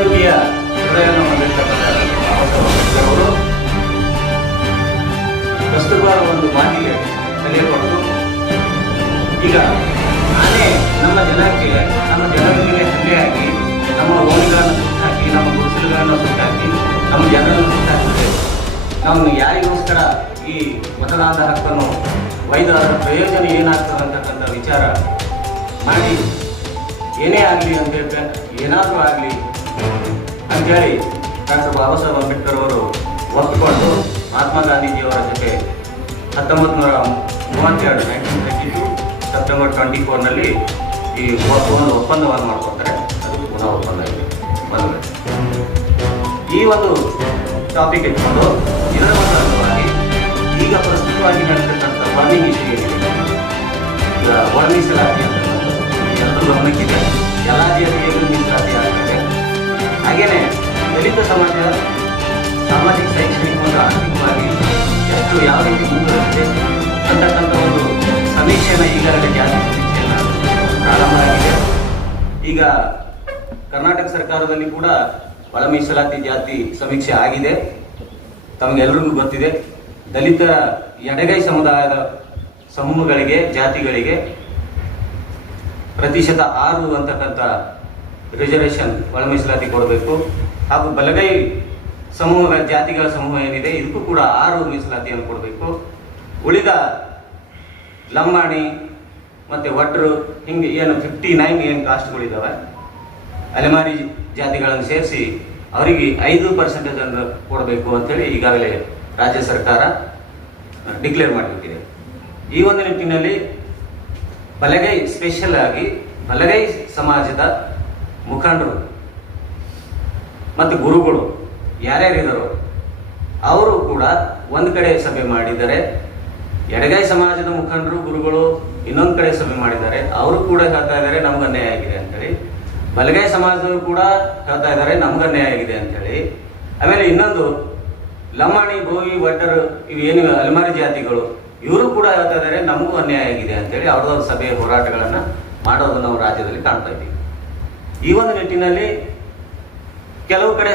ಮಾನವೀಯ ಹೃದಯವನ್ನು ಹೊಂದಿರತಕ್ಕಂಥ ಕಸ್ತೂರ್ಬಾರ ಒಂದು ಮಾತಿಗೆ ಬೆಲೆ ಈಗ ನಾನೇ ನಮ್ಮ ಜನಕ್ಕೆ, ನಮ್ಮ ಜನರಿಗೆ ಹಲ್ಲೆಯಾಗಿ ನಮ್ಮ ಓಣಿಗಳನ್ನು ಸುಟ್ಟಾಕಿ, ನಮ್ಮ ಗುಡಿಸಲುಗಳನ್ನು ಸುಟ್ಟಾಕಿ, ನಮ್ಮ ಜನರನ್ನು ಸುಟ್ಟಾಕಿದ್ರೆ ನಾವು ಯಾರಿಗೋಸ್ಕರ ಈ ಮತದಾನದ ಹಕ್ಕನ್ನು ಒಯ್ದು ಪ್ರಯೋಜನ ಏನಾಗ್ತದೆ ಅಂತಕ್ಕಂಥ ವಿಚಾರ ಮಾಡಿ, ಏನೇ ಆಗಲಿ ಅಂತ ಏನಾದರೂ ಆಗಲಿ ಅಂತೇಳಿ ಡಾಕ್ಟರ್ ಬಾಬಾ ಸಾಹೇಬ್ ಅಂಬೇಡ್ಕರ್ ಅವರು ಒತ್ತುಕೊಂಡು ಮಹಾತ್ಮ ಗಾಂಧೀಜಿಯವರ ಜೊತೆ ಹತ್ತೊಂಬತ್ತು ನೂರ ಮೂವತ್ತೆರಡು nineteen thirty two September twenty ಫೋರ್ನಲ್ಲಿ ಈ ಒಂದು ಒಪ್ಪಂದವನ್ನು ಮಾಡ್ಕೊತಾರೆ ಅದು ಪುನಃ ಒಪ್ಪಂದ ಇದೆ ಬಂದರೆ ಈ ಒಂದು ಟಾಪಿಕ್ ಇಟ್ಕೊಂಡು ಇದರ ಮಾತಾಡುವಾಗಿ ಈಗ ಪ್ರಸ್ತುತವಾಗಿ ನಡೆಸಿರ್ತಕ್ಕಂಥ ವಾರ್ನಿಂಗ್ ಇಶ್ಯೂ ಅಂತಕ್ಕಂಥದ್ದು ಎಲ್ಲರೂ ಗಮನಕ್ಕಿದೆ ಎಲ್ಲ ಜಾತಿಯಲ್ಲೂ ಆಗ್ತದೆ ಹಾಗೇನೆ ದಲಿತ ಸಮಾಜ ಸಾಮಾಜಿಕ ಶೈಕ್ಷಣಿಕ ಮತ್ತು ಆರ್ಥಿಕವಾಗಿ ಎಷ್ಟು ಯಾವ ರೀತಿ ಮುಂದುವರೆದಿದೆ ಅಂತಕ್ಕಂಥ ಒಂದು ಸಮೀಕ್ಷೆಯನ್ನು ಈಗಾಗಲೇ ಜಾತಿ ಸಮೀಕ್ಷೆಯನ್ನು ಪ್ರಾರಂಭ ಈಗ ಕರ್ನಾಟಕ ಸರ್ಕಾರದಲ್ಲಿ ಕೂಡ ಒಳ ಮೀಸಲಾತಿ ಜಾತಿ ಸಮೀಕ್ಷೆ ಆಗಿದೆ. ತಮಗೆಲ್ಲರಿಗೂ ಗೊತ್ತಿದೆ, ದಲಿತ ಎಡಗೈ ಸಮುದಾಯದ ಸಮೂಹಗಳಿಗೆ, ಜಾತಿಗಳಿಗೆ ಪ್ರತಿಶತ ಆರು ಅಂತಕ್ಕಂಥ ರಿಸರ್ವೇಷನ್ ಒಳ ಮೀಸಲಾತಿ ಕೊಡಬೇಕು. ಹಾಗೂ ಬಲಗೈ ಸಮೂಹಗಳ ಜಾತಿಗಳ ಸಮೂಹ ಏನಿದೆ, ಇದಕ್ಕೂ ಕೂಡ ಆರು ಮೀಸಲಾತಿಯನ್ನು ಕೊಡಬೇಕು. ಉಳಿದ ಲಂಬಾಣಿ ಮತ್ತು ಒಟ್ರು ಹಿಂಗೆ ಏನು ಫಿಫ್ಟಿ ನೈನ್ ಏನು ಕಾಸ್ಟ್ಗಳಿದ್ದಾವೆ ಅಲೆಮಾರಿ ಜಾತಿಗಳನ್ನು ಸೇರಿಸಿ ಅವರಿಗೆ ಐದು ಪರ್ಸೆಂಟೇಜ್ ಅನ್ನು ಕೊಡಬೇಕು ಅಂತೇಳಿ ಈಗಾಗಲೇ ರಾಜ್ಯ ಸರ್ಕಾರ ಡಿಕ್ಲೇರ್ ಮಾಡಿಬಿಟ್ಟಿದೆ ಈ ಒಂದು ನಿಟ್ಟಿನಲ್ಲಿ ಬಲಗೈ ಸ್ಪೆಷಲ್ ಆಗಿ ಬಲಗೈ ಸಮಾಜದ ಮುಖಂಡರು ಮತ್ತು ಗುರುಗಳು ಯಾರ್ಯಾರಿದ್ದಾರೋ ಅವರು ಕೂಡ ಒಂದು ಕಡೆ ಸಭೆ ಮಾಡಿದ್ದಾರೆ ಎಡಗೈ ಸಮಾಜದ ಮುಖಂಡರು, ಗುರುಗಳು ಇನ್ನೊಂದು ಕಡೆ ಸಭೆ ಮಾಡಿದ್ದಾರೆ ಅವರು ಕೂಡ ಹೇಳ್ತಾ ಇದ್ದಾರೆ, ನಮ್ಗೆ ಅನ್ಯಾಯ ಆಗಿದೆ ಅಂತೇಳಿ ಬಲಗೈ ಸಮಾಜದವರು ಕೂಡ ಹೇಳ್ತಾ ಇದ್ದಾರೆ, ನಮ್ಗೆ ಅನ್ಯಾಯ ಆಗಿದೆ ಅಂತೇಳಿ ಆಮೇಲೆ ಇನ್ನೊಂದು ಲಂಬಾಣಿ ಗೋವಿ ವಡ್ಡರು, ಇವು ಏನು ಅಲೆಮಾರಿ ಜಾತಿಗಳು, ಇವರು ಕೂಡ ಹೇಳ್ತಾ ಇದ್ದಾರೆ, ನಮಗೂ ಅನ್ಯಾಯ ಆಗಿದೆ ಅಂತೇಳಿ ಅವ್ರದ್ದೊಂದು ಸಭೆ ಹೋರಾಟಗಳನ್ನು ಮಾಡೋದನ್ನು ನಾವು ರಾಜ್ಯದಲ್ಲಿ ಕಾಣ್ತಾ ಇದ್ದೀವಿ. ಈ ಒಂದು ನಿಟ್ಟಿನಲ್ಲಿ ಕೆಲವು ಕಡೆ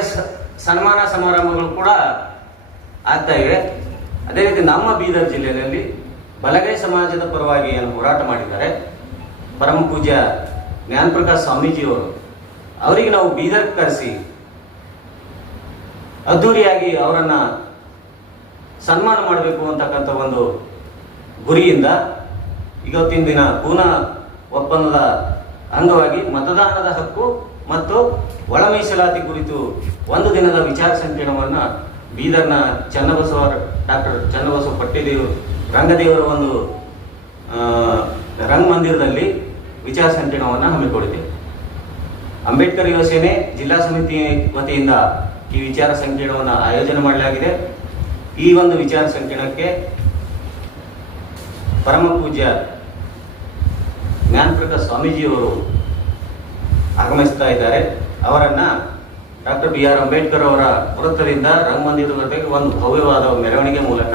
ಸನ್ಮಾನ ಸಮಾರಂಭಗಳು ಕೂಡ ಆಗ್ತಾ ಇವೆ. ಅದೇ ರೀತಿ ನಮ್ಮ ಬೀದರ್ ಜಿಲ್ಲೆಯಲ್ಲಿ ಬಲಗೈ ಸಮಾಜದ ಪರವಾಗಿ ಏನು ಹೋರಾಟ ಮಾಡಿದ್ದಾರೆ. ಪರಮ ಪೂಜ್ಯ ಜ್ಞಾನಪ್ರಕಾಶ್ ಸ್ವಾಮೀಜಿಯವರು. ಅವರಿಗೆ ನಾವು ಬೀದರ್ ಕರೆಸಿ ಅದ್ಧೂರಿಯಾಗಿ ಅವರನ್ನ ಸನ್ಮಾನ ಮಾಡಬೇಕು ಅಂತಕ್ಕಂಥ ಒಂದು ಗುರಿಯಿಂದ ಇವತ್ತಿನ ದಿನ ಪೂನಾ ಒಪ್ಪಂದದ ಅಂಗವಾಗಿ ಮತದಾನದ ಹಕ್ಕು ಮತ್ತು ಒಳ ಮೀಸಲಾತಿ ಕುರಿತು ಒಂದು ದಿನದ ವಿಚಾರ ಸಂಕಿರಣವನ್ನು ಬೀದರ್ನ ಚನ್ನಬಸವ ಡಾಕ್ಟರ್ ಚನ್ನಬಸವ ಪಟ್ಟಿದೇವರು ರಂಗದೇವರ ಒಂದು ರಂಗಮಂದಿರದಲ್ಲಿ ವಿಚಾರ ಸಂಕಿರಣವನ್ನು ಹಮ್ಮಿಕೊಂಡಿದ್ದೇವೆ. ಅಂಬೇಡ್ಕರ್ ಯುವ ಸೇನೆ ಜಿಲ್ಲಾ ಸಮಿತಿ ವತಿಯಿಂದ ಈ ವಿಚಾರ ಸಂಕಿರಣವನ್ನು ಆಯೋಜನೆ ಮಾಡಲಾಗಿದೆ. ಈ ಒಂದು ವಿಚಾರ ಸಂಕಿರಣಕ್ಕೆ ಪರಮ ಪೂಜ್ಯ ಜ್ಞಾನಪ್ರಕಾಶ್ ಸ್ವಾಮೀಜಿಯವರು ಆಗಮಿಸ್ತಾ ಇದ್ದಾರೆ. ಅವರನ್ನ ಡಾಕ್ಟರ್ ಬಿ ಆರ್ ಅಂಬೇಡ್ಕರ್ ಅವರ ವೃತ್ತದಿಂದ ರಂಗಮಂದಿರದವರೆಗೆ ಒಂದು ಭವ್ಯವಾದ ಮೆರವಣಿಗೆ ಮೂಲಕ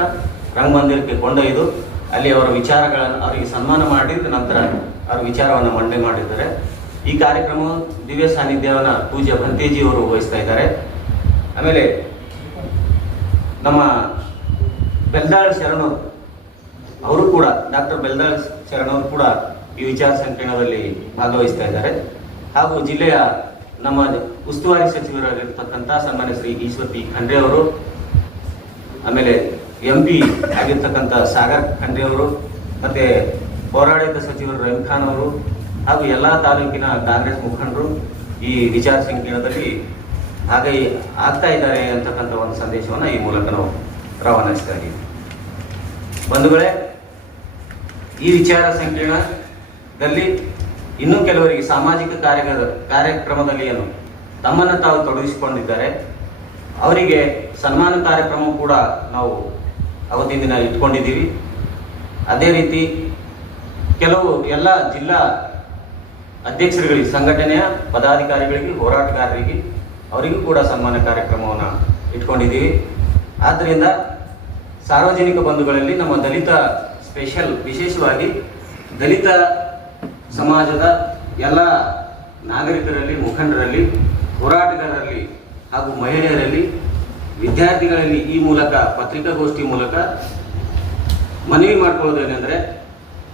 ರಂಗಮಂದಿರಕ್ಕೆ ಕೊಂಡೊಯ್ದು ಅಲ್ಲಿ ಅವರ ವಿಚಾರಗಳನ್ನು ಅವರಿಗೆ ಸನ್ಮಾನ ಮಾಡಿದ ನಂತರ ಅವರ ವಿಚಾರವನ್ನು ಮಂಡನೆ ಮಾಡಿದ್ದಾರೆ. ಈ ಕಾರ್ಯಕ್ರಮ ದಿವ್ಯ ಸಾನ್ನಿಧ್ಯವನ್ನು ಪೂಜ್ಯ ಭಂತೇಜಿಯವರು ವಹಿಸ್ತಾ ಇದ್ದಾರೆ. ಆಮೇಲೆ ನಮ್ಮ ಬೆಲ್ದಾಳ್ ಶರಣೂರ್ ಅವರು ಕೂಡ, ಡಾಕ್ಟರ್ ಬೆಲ್ದಾಳ್ ಶರಣವರು ಕೂಡ ಈ ವಿಚಾರ ಸಂಕಿರಣದಲ್ಲಿ ಭಾಗವಹಿಸ್ತಾ ಇದ್ದಾರೆ. ಹಾಗೂ ಜಿಲ್ಲೆಯ ನಮ್ಮ ಉಸ್ತುವಾರಿ ಸಚಿವರಾಗಿರ್ತಕ್ಕಂಥ ಸನ್ಮಾನ್ಯ ಶ್ರೀ ಈಶ್ವರ್ ಪಿ ಖಂಡ್ರೆ ಅವರು, ಆಮೇಲೆ ಎಂ ಪಿ ಆಗಿರ್ತಕ್ಕಂಥ ಸಾಗರ್ ಖಂಡ್ರೆ ಅವರು, ಮತ್ತೆ ಪೌರಾಡಳಿತ ಸಚಿವರು ರಹೀಂ ಖಾನ್ ಅವರು, ಹಾಗೂ ಎಲ್ಲ ತಾಲೂಕಿನ ಕಾಂಗ್ರೆಸ್ ಮುಖಂಡರು ಈ ವಿಚಾರ ಸಂಕೀರ್ಣದಲ್ಲಿ ಹಾಗೆ ಆಗ್ತಾ ಇದ್ದಾರೆ ಅಂತಕ್ಕಂಥ ಒಂದು ಸಂದೇಶವನ್ನು ಈ ಮೂಲಕ ನಾವು ರವಾನಿಸ್ತಾ ಇದ್ದೀವಿ ಬಂಧುಗಳೇ, ಈ ವಿಚಾರ ಸಂಕಿರಣದಲ್ಲಿ ಇನ್ನೂ ಕೆಲವರಿಗೆ ಸಾಮಾಜಿಕ ಕಾರ್ಯ ಕಾರ್ಯಕ್ರಮದಲ್ಲಿ ಏನು ತಮ್ಮನ್ನು ತಾವು ತೊಡಗಿಸಿಕೊಂಡಿದ್ದಾರೆ. ಅವರಿಗೆ ಸನ್ಮಾನ ಕಾರ್ಯಕ್ರಮ ಕೂಡ ನಾವು ಅವತ್ತಿನ ದಿನ ಇಟ್ಕೊಂಡಿದ್ದೀವಿ. ಅದೇ ರೀತಿ ಕೆಲವು ಎಲ್ಲ ಜಿಲ್ಲಾ ಅಧ್ಯಕ್ಷರುಗಳಿಗೆ, ಸಂಘಟನೆಯ ಪದಾಧಿಕಾರಿಗಳಿಗೆ, ಹೋರಾಟಗಾರರಿಗೆ ಅವರಿಗೂ ಕೂಡ ಸನ್ಮಾನ ಕಾರ್ಯಕ್ರಮವನ್ನು ಇಟ್ಕೊಂಡಿದ್ದೀವಿ. ಆದ್ದರಿಂದ ಸಾರ್ವಜನಿಕ ಬಂಧುಗಳಲ್ಲಿ ನಮ್ಮ ದಲಿತ ಸ್ಪೆಷಲ್, ವಿಶೇಷವಾಗಿ ದಲಿತ ಸಮಾಜದ ಎಲ್ಲ ನಾಗರಿಕರಲ್ಲಿ, ಮುಖಂಡರಲ್ಲಿ, ಹೋರಾಟಗಾರರಲ್ಲಿ ಹಾಗೂ ಮಹಿಳೆಯರಲ್ಲಿ ವಿದ್ಯಾರ್ಥಿಗಳಲ್ಲಿ ಈ ಮೂಲಕ, ಪತ್ರಿಕಾಗೋಷ್ಠಿ ಮೂಲಕ ಮನವಿ ಮಾಡ್ಕೊಳ್ಳೋದೇನೆಂದರೆ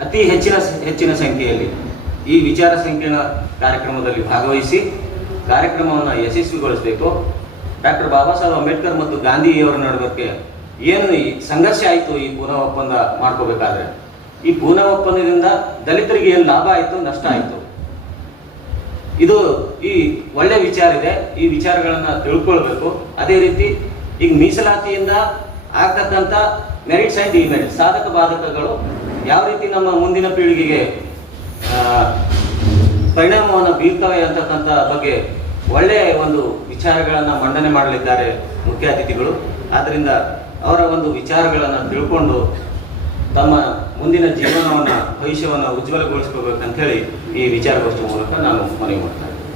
ಅತಿ ಹೆಚ್ಚಿನ ಹೆಚ್ಚಿನ ಸಂಖ್ಯೆಯಲ್ಲಿ ಈ ವಿಚಾರ ಸಂಕಿರಣ ಕಾರ್ಯಕ್ರಮದಲ್ಲಿ ಭಾಗವಹಿಸಿ ಕಾರ್ಯಕ್ರಮವನ್ನು ಯಶಸ್ವಿಗೊಳಿಸಬೇಕು. ಡಾಕ್ಟರ್ ಬಾಬಾ ಸಾಹೇಬ್ ಅಂಬೇಡ್ಕರ್ ಮತ್ತು ಗಾಂಧಿಯವರ ನಡುವಕ್ಕೆ ಏನು ಸಂಘರ್ಷ ಆಯಿತು ಈ ಪುನಃ ಒಪ್ಪಂದ ಮಾಡ್ಕೋಬೇಕಾದ್ರೆ? ಈ ಪೂನಾ ಒಪ್ಪಂದದಿಂದ ದಲಿತರಿಗೆ ಏನು ಲಾಭ ಆಯಿತು, ನಷ್ಟ ಆಯಿತು? ಇದು ಈ ಒಳ್ಳೆ ವಿಚಾರ ಇದೆ. ಈ ವಿಚಾರಗಳನ್ನ ತಿಳ್ಕೊಳ್ಬೇಕು. ಅದೇ ರೀತಿ ಈಗ ಮೀಸಲಾತಿಯಿಂದ ಆಗ್ತಕ್ಕಂಥ ಮೆರಿಟ್ಸ್ ಆ್ಯಂಡ್ ಡಿಮೆರಿಟ್ಸ್ ಸಾಧಕ ಬಾಧಕಗಳು ಯಾವ ರೀತಿ ನಮ್ಮ ಮುಂದಿನ ಪೀಳಿಗೆಗೆ ಪರಿಣಾಮವನ್ನು ಬೀರ್ತವೆ ಅಂತಕ್ಕಂಥ ಬಗ್ಗೆ ಒಳ್ಳೆಯ ಒಂದು ವಿಚಾರಗಳನ್ನು ಮಂಡನೆ ಮಾಡಲಿದ್ದಾರೆ ಮುಖ್ಯ ಅತಿಥಿಗಳು. ಆದ್ದರಿಂದ ಅವರ ಒಂದು ವಿಚಾರಗಳನ್ನು ತಿಳ್ಕೊಂಡು ತಮ್ಮ ಮುಂದಿನ ಜೀವನವನ್ನು, ಭವಿಷ್ಯವನ್ನು ಉಜ್ವಲಗೊಳಿಸ್ಕೋಬೇಕಂತ ಹೇಳಿ ಈ ವಿಚಾರಗೋಷ್ಠಿ ಮೂಲಕ ನಾನು ಮನವಿ ಮಾಡ್ತಾ ಇದ್ದೀನಿ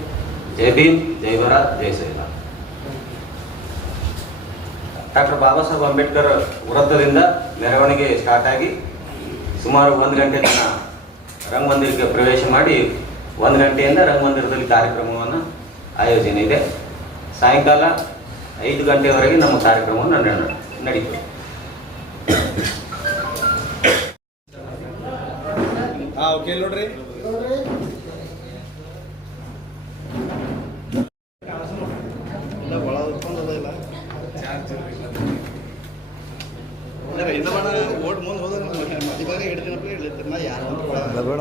ಜೈ ಭೀಮ್, ಜೈ ಭಾರತ್, ಜೈ ಸೈಲ. ಡಾಕ್ಟರ್ ಬಾಬಾ ಸಾಹೇಬ್ ಅಂಬೇಡ್ಕರ್ ವೃತ್ತದಿಂದ ಮೆರವಣಿಗೆ ಸ್ಟಾರ್ಟ್ ಆಗಿ ಸುಮಾರು ಒಂದು ಗಂಟೆ ತನ ರಂಗಮಂದಿರಕ್ಕೆ ಪ್ರವೇಶ ಮಾಡಿ ಒಂದು ಗಂಟೆಯಿಂದ ರಂಗಮಂದಿರದಲ್ಲಿ ಕಾರ್ಯಕ್ರಮವನ್ನು ಆಯೋಜನೆ ಇದೆ. ಸಾಯಂಕಾಲ ಐದು ಗಂಟೆವರೆಗೆ ನಮ್ಮ ಕಾರ್ಯಕ್ರಮವನ್ನು ನಡೆ- ನಡೀತದೆ. ಕೇಳಿ ನೋಡ್ರಿ. ಓಟ್ ಮುಂದೆ ಹೋದ್ರೆ ಮದಿವಾಗ ಹಿಡ್ತೀನಪ್ಪ ಹೇಳಿರ್ತೀನಿ ನಾ ಯಾರು ಬರಬೇಡ